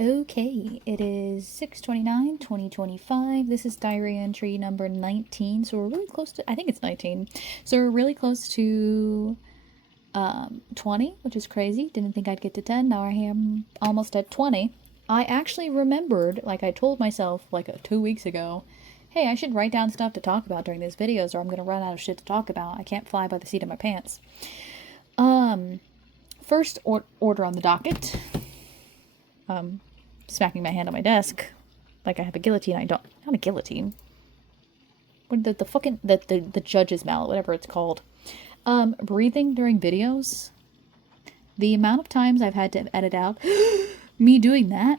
Okay, it is 6/29/2025. This is diary entry number 19. So we're really close to, I think it's 19. So we're really close to 20, which is crazy. Didn't think I'd get to 10. Now I am almost at 20. I actually remembered, like I told myself like 2 weeks ago, hey, I should write down stuff to talk about during these videos or I'm going to run out of shit to talk about. I can't fly by the seat of my pants. First order on the docket. Smacking my hand on my desk like I have a guillotine. I don't. Not a guillotine. What the fucking the judge's mallet, whatever it's called. Breathing during videos. The amount of times I've had to edit out me doing that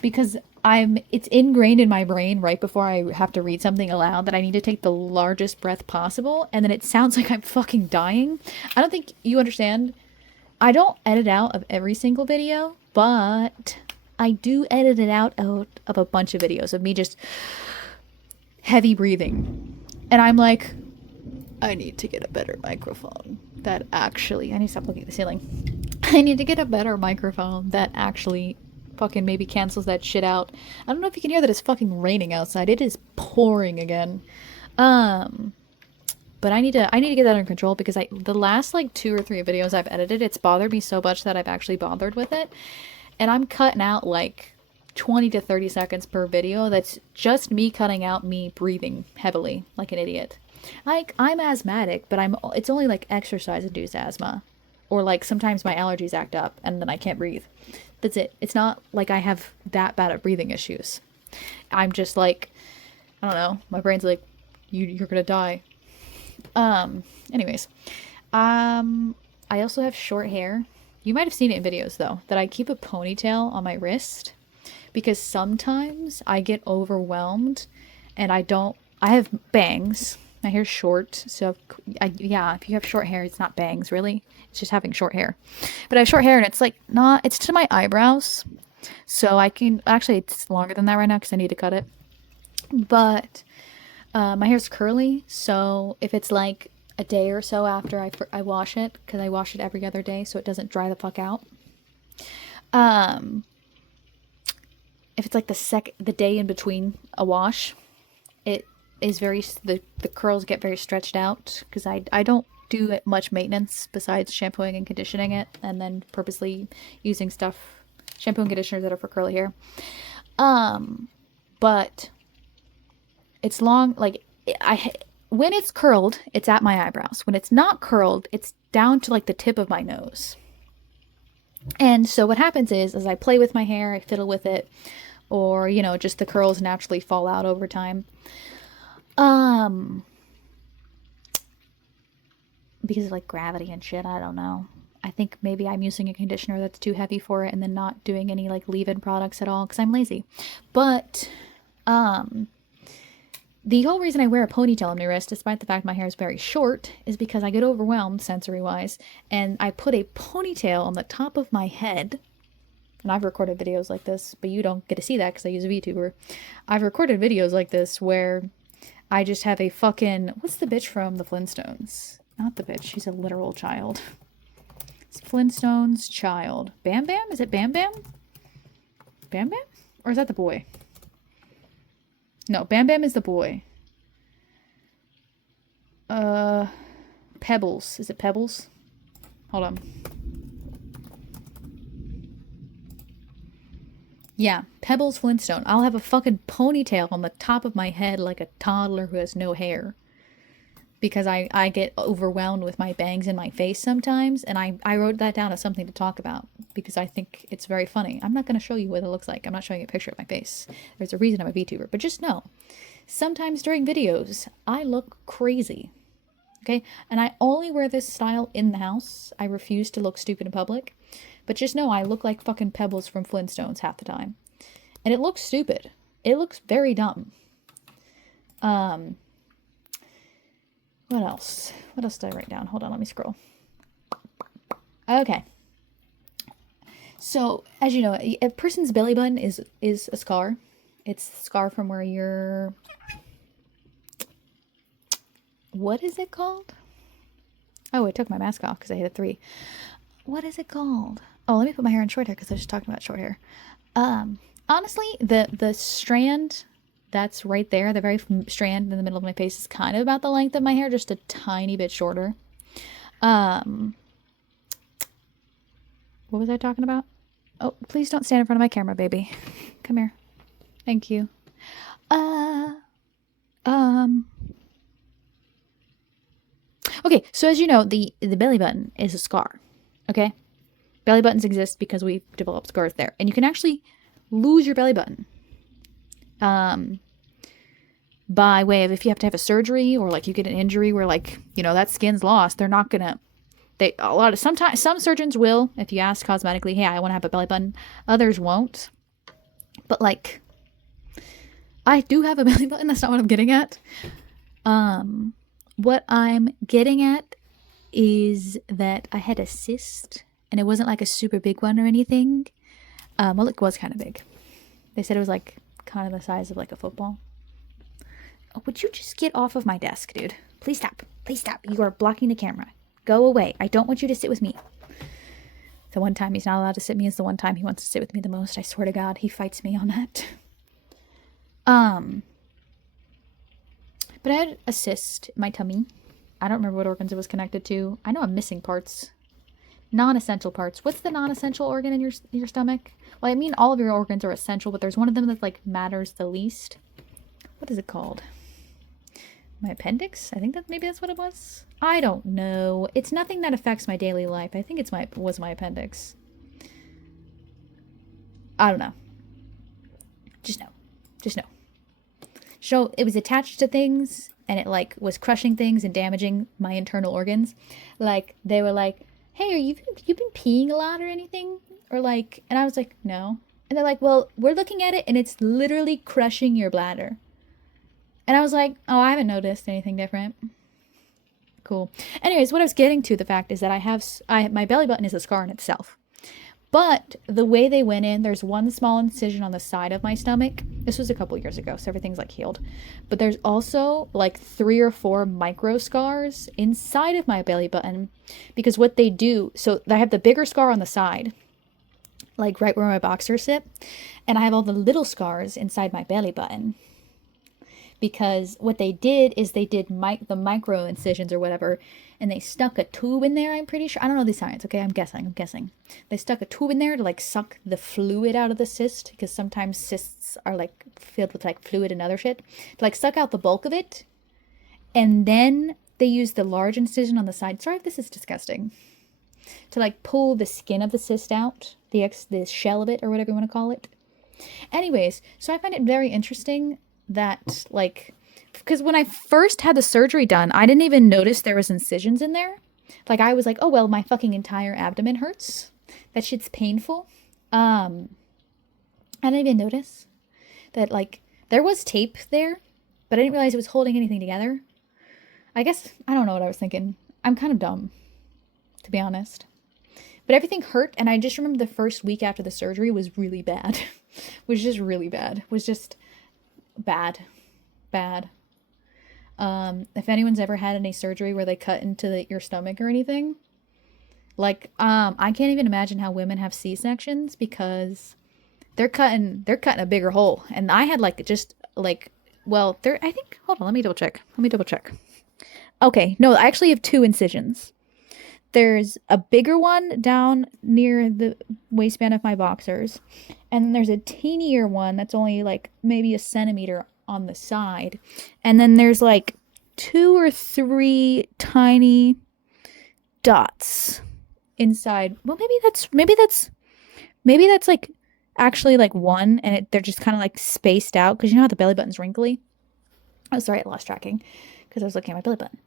because it's ingrained in my brain right before I have to read something aloud that I need to take the largest breath possible, and then it sounds like I'm fucking dying. I don't think you understand. I don't edit out of every single video, but I do edit it out of a bunch of videos of me just heavy breathing. And I'm like, I need to get a better microphone that actually, I need to stop looking at the ceiling. I need to get a better microphone that actually fucking maybe cancels that shit out. I don't know if you can hear that it's fucking raining outside. It is pouring again. But I need to get that under control because the last like 2 or 3 videos I've edited, it's bothered me so much that I've actually bothered with it. And I'm cutting out like 20 to 30 seconds per video that's just me cutting out me breathing heavily like an idiot. Like, I'm asthmatic, but it's only like exercise induced asthma. Or like sometimes my allergies act up and then I can't breathe. That's it. It's not like I have that bad at breathing issues. I'm just like, I don't know, my brain's like, you're gonna die. Anyways, I also have short hair. You might have seen it in videos though, that I keep a ponytail on my wrist because sometimes I get overwhelmed and I have bangs. My hair's short, so yeah, if you have short hair, it's not bangs really. It's just having short hair. But I have short hair and it's like it's to my eyebrows. So I can, actually it's longer than that right now because I need to cut it. But my hair's curly, so if it's like a day or so after I wash it, because I wash it every other day so it doesn't dry the fuck out. If it's like the day in between a wash, it is the curls get very stretched out because I don't do much maintenance besides shampooing and conditioning it and then purposely using shampoo and conditioners that are for curly hair. But it's long, like when it's curled, it's at my eyebrows. When it's not curled, it's down to like the tip of my nose. And so what happens is, as I play with my hair, I fiddle with it, or just the curls naturally fall out over time. Because of like gravity and shit, I don't know. I think maybe I'm using a conditioner that's too heavy for it and then not doing any like leave-in products at all because I'm lazy. But the whole reason I wear a ponytail on my wrist, despite the fact my hair is very short, is because I get overwhelmed sensory-wise, and I put a ponytail on the top of my head. And I've recorded videos like this, but you don't get to see that because I use a Vtuber. I've recorded videos like this where I just have a fucking... What's the bitch from the Flintstones? Not the bitch, she's a literal child. It's Flintstones child. Bam Bam? Is it Bam Bam? Bam Bam? Or is that the boy? No, Bam Bam is the boy. Pebbles. Is it Pebbles? Hold on. Yeah, Pebbles Flintstone. I'll have a fucking ponytail on the top of my head like a toddler who has no hair. Because I get overwhelmed with my bangs in my face sometimes, and I wrote that down as something to talk about because I think it's very funny. I'm not going to show you what it looks like. I'm not showing you a picture of my face. There's a reason I'm a VTuber, but just know, sometimes during videos, I look crazy. Okay? And I only wear this style in the house. I refuse to look stupid in public. But just know I look like fucking Pebbles from Flintstones half the time. And it looks stupid. It looks very dumb. What else? What else did I write down? Hold on, let me scroll. Okay. So, as you know, a person's belly button is a scar. It's a scar from where you're... What is it called? Oh, I took my mask off because I hit a 3. What is it called? Oh, let me put my hair in short hair because I was just talking about short hair. Honestly, the strand that's right there, the very strand in the middle of my face is kind of about the length of my hair, just a tiny bit shorter. What was I talking about? Oh, please don't stand in front of my camera, baby. Come here. Thank you. Okay, so as you know, the belly button is a scar. Okay? Belly buttons exist because we've developed scars there. And you can actually lose your belly button. By way of if you have to have a surgery or like you get an injury where like, you know, that skin's lost, they're not gonna sometimes some surgeons will, if you ask cosmetically, hey, I want to have a belly button. Others won't. But like I do have a belly button, that's not what I'm getting at. What I'm getting at is that I had a cyst and it wasn't like a super big one or anything. Well, it was kind of big. They said it was like kind of the size of like a football. Oh, would you just get off of my desk, dude? Please stop. Please stop. You are blocking the camera. Go away. I don't want you to sit with me. The one time he's not allowed to sit with me is the one time he wants to sit with me the most. I swear to God, he fights me on that. But I had a cyst in my tummy. I don't remember what organs it was connected to. I know I'm missing parts. Non-essential parts. What's the non-essential organ in your stomach? Well, I mean all of your organs are essential, but there's one of them that like matters the least. What is it called? My appendix? I think that maybe that's what it was. I don't know. It's nothing that affects my daily life. I think was my appendix. I don't know. Just know. So it was attached to things and it like was crushing things and damaging my internal organs. Like they were like, hey, you been peeing a lot or anything? Or like, and I was like, no. And they're like, well, we're looking at it and it's literally crushing your bladder. And I was like, oh, I haven't noticed anything different. Cool. Anyways, what I was getting to, the fact is that my belly button is a scar in itself. But the way they went in, there's one small incision on the side of my stomach. This was a couple years ago, so everything's like healed. But there's also like 3 or 4 micro scars inside of my belly button. Because what they do, so I have the bigger scar on the side, like right where my boxers sit. And I have all the little scars inside my belly button. Because what they did is they did the micro incisions or whatever, and they stuck a tube in there, I'm pretty sure. I don't know the science, okay? I'm guessing. They stuck a tube in there to like suck the fluid out of the cyst, because sometimes cysts are like filled with like fluid and other shit. To like suck out the bulk of it. And then they used the large incision on the side. Sorry if this is disgusting. To like pull the skin of the cyst out, the shell of it or whatever you want to call it. Anyways, so I find it very interesting that like, because when I first had the surgery done, I didn't even notice there was incisions in there. Like I was like, oh well, my fucking entire abdomen hurts. That shit's painful. I didn't even notice that like there was tape there, but I didn't realize it was holding anything together. I guess I don't know what I was thinking. I'm kind of dumb, to be honest. But everything hurt, and I just remember the first week after the surgery was really bad. Was just really bad. Was just bad. If anyone's ever had any surgery where they cut into your stomach or anything, like I can't even imagine how women have C-sections, because they're cutting a bigger hole. And I had like just like, well, I think, hold on, let me double check. Okay, no, I actually have 2 incisions. There's a bigger one down near the waistband of my boxers. And then there's a teenier one that's only like maybe a centimeter on the side. And then there's like 2 or 3 tiny dots inside. Well, maybe that's like actually like one, and they're just kind of like spaced out, because you know how the belly button's wrinkly. Oh, sorry, I lost tracking because I was looking at my belly button.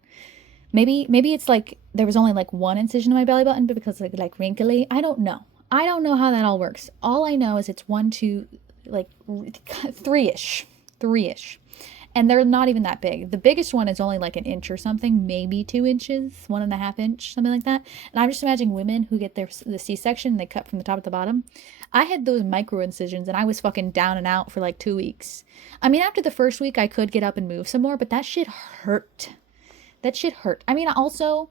Maybe it's like there was only like 1 incision in my belly button, but because it's like wrinkly. I don't know how that all works. All I know is it's 1, 2, like 3-ish. And they're not even that big. The biggest one is only like 1 inch or something, maybe 2 inches, 1.5 inch, something like that. And I'm just imagining women who get the C-section, they cut from the top to the bottom. I had those micro incisions and I was fucking down and out for like 2 weeks. I mean, after the first week, I could get up and move some more, but that shit hurt. I mean, also,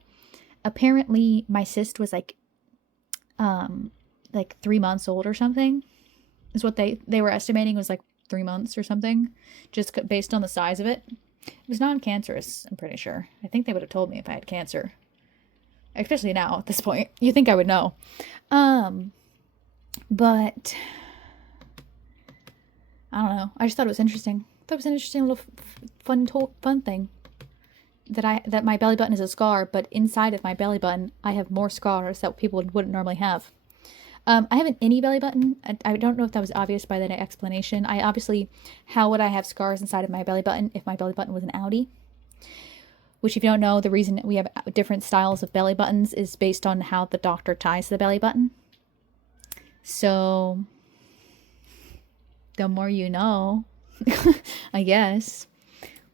apparently my cyst was like, like 3 months old or something. Is what they were estimating was like 3 months or something, just based on the size of it. It was non-cancerous, I'm pretty sure. I think they would have told me if I had cancer. Especially now at this point. You think I would know. But I don't know. I just thought it was interesting. I thought it was an interesting little fun thing. That my belly button is a scar, but inside of my belly button, I have more scars that people wouldn't normally have. I have an innie belly button. I don't know if that was obvious by that explanation. How would I have scars inside of my belly button if my belly button was an outie? Which, if you don't know, the reason we have different styles of belly buttons is based on how the doctor ties the belly button. So, the more you know, I guess.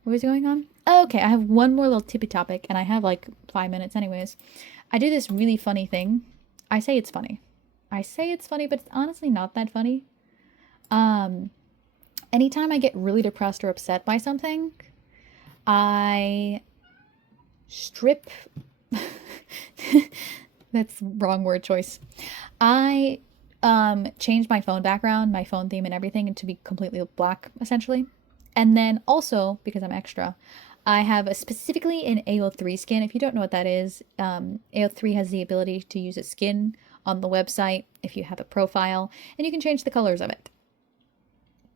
What was going on? Okay, I have one more little tippy topic, and I have like 5 minutes anyways. I do this really funny thing. I say it's funny, but it's honestly not that funny. Anytime I get really depressed or upset by something, I strip. That's wrong word choice. I change my phone background, my phone theme and everything to be completely black, essentially. And then also, because I'm extra, I have specifically an AO3 skin. If you don't know what that is, AO3 has the ability to use a skin on the website if you have a profile, and you can change the colors of it.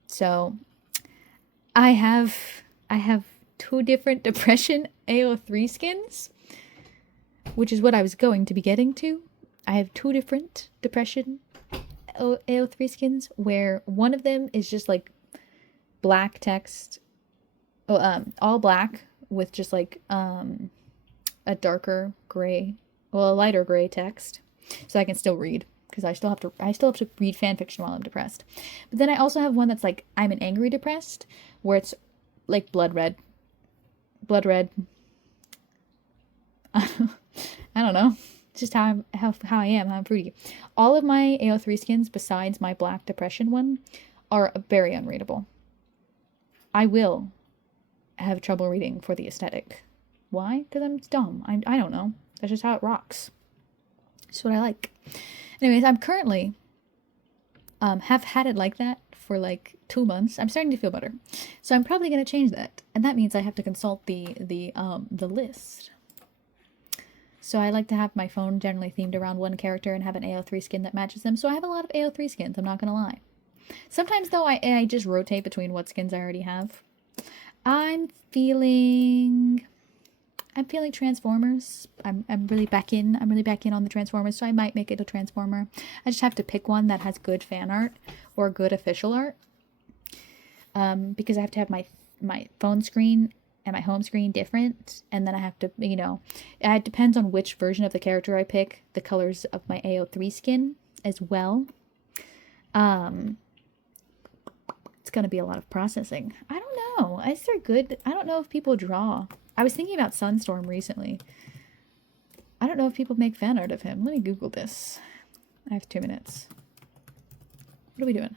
So I have 2 different depression AO3 skins, which is what I was going to be getting to. I have 2 different depression AO3 skins, where one of them is just like black text, all black with just like a darker gray, a lighter gray text, so I can still read, because I still have to read fan fiction while I'm depressed. But then I also have one that's like I'm an angry depressed, where it's like blood red. I don't know. It's just how I am. How I'm fruity. All of my AO3 skins, besides my black depression one, are very unreadable. I will have trouble reading for the aesthetic. Why? Because I'm dumb. I don't know. That's just how it rocks. That's what I like. Anyways, I'm currently have had it like that for like 2 months. I'm starting to feel better, so I'm probably going to change that, and that means I have to consult the list. So I like to have my phone generally themed around one character and have an AO3 skin that matches them. So I have a lot of AO3 skins, I'm not going to lie. Sometimes, though, I just rotate between what skins I already have. I'm feeling Transformers. I'm really back in on the Transformers, so I might make it a Transformer. I just have to pick one that has good fan art or good official art. Because I have to have my phone screen and my home screen different, and then I have to, it depends on which version of the character I pick, the colors of my AO3 skin as well. It's gonna be a lot of processing. I don't know. Is there good? I don't know if people draw. I was thinking about Sunstorm recently. I don't know if people make fan art of him. Let me Google this. I have 2 minutes. What are we doing?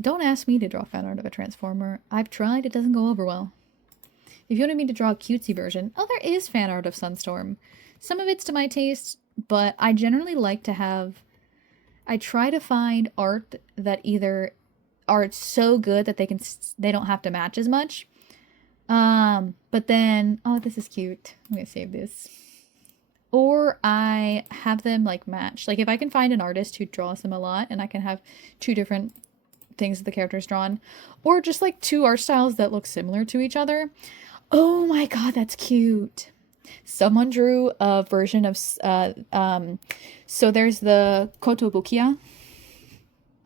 Don't ask me to draw fan art of a Transformer. I've tried, it doesn't go over well. If you wanted me to draw a cutesy version, there is fan art of Sunstorm. Some of it's to my taste, but I generally like to have... I try to find art that either are so good that they don't have to match as much. But then... Oh, this is cute. I'm gonna save this. Or I have them, like, match. Like, if I can find an artist who draws them a lot, and I can have 2 different things that the character's drawn, or just like 2 art styles that look similar to each other. Oh my god, that's cute. Someone drew a version of so there's the Kotobukiya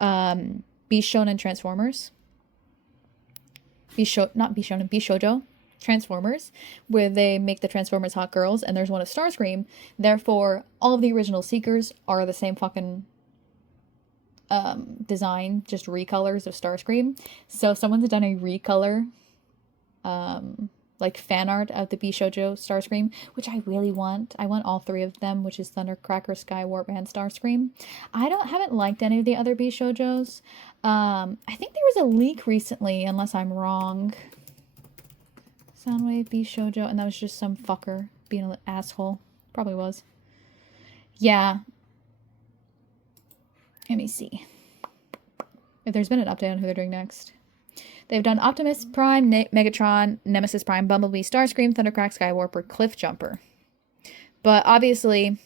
Bishonen Transformers, Bishojo Transformers, where they make the Transformers hot girls, and there's one of Starscream. Therefore, all of the original Seekers are the same fucking design, just recolors of Starscream. So someone's done a recolor like fan art of the Bishojo Starscream, which I really want. I want all 3 of them, which is Thundercracker, Skywarp, and Starscream. I haven't liked any of the other Bishojos. I think there was a leak recently, unless I'm wrong. Soundwave Bishojo, and that was just some fucker being an asshole. Probably was. Yeah. Let me see if there's been an update on who they're doing next. They've done Optimus Prime, Megatron, Nemesis Prime, Bumblebee, Starscream, Thundercrack, Skywarper, Cliffjumper. But obviously,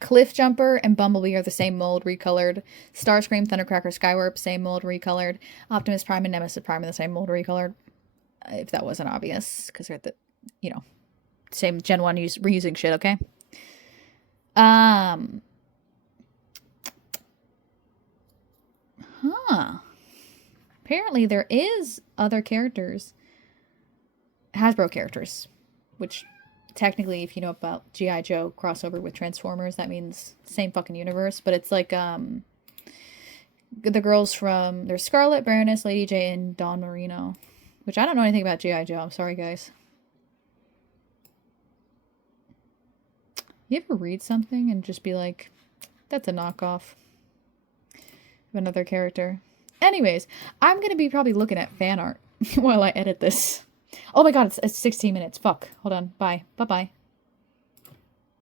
Cliffjumper and Bumblebee are the same mold, recolored. Starscream, Thundercracker, Skywarp, same mold, recolored. Optimus Prime and Nemesis Prime are the same mold, recolored. If that wasn't obvious, because they're at the, you know, same Gen 1 reusing shit, okay? Apparently there is other characters. Hasbro characters. Which, technically, if you know about G.I. Joe crossover with Transformers, that means same fucking universe. But it's like, the girls from... There's Scarlet, Baroness, Lady J, and Dawn Marino. Which I don't know anything about G.I. Joe. I'm sorry, guys. You ever read something and just be like, that's a knockoff of another character? Anyways, I'm going to be probably looking at fan art while I edit this. Oh my god, it's 16 minutes. Fuck. Hold on. Bye. Bye-bye.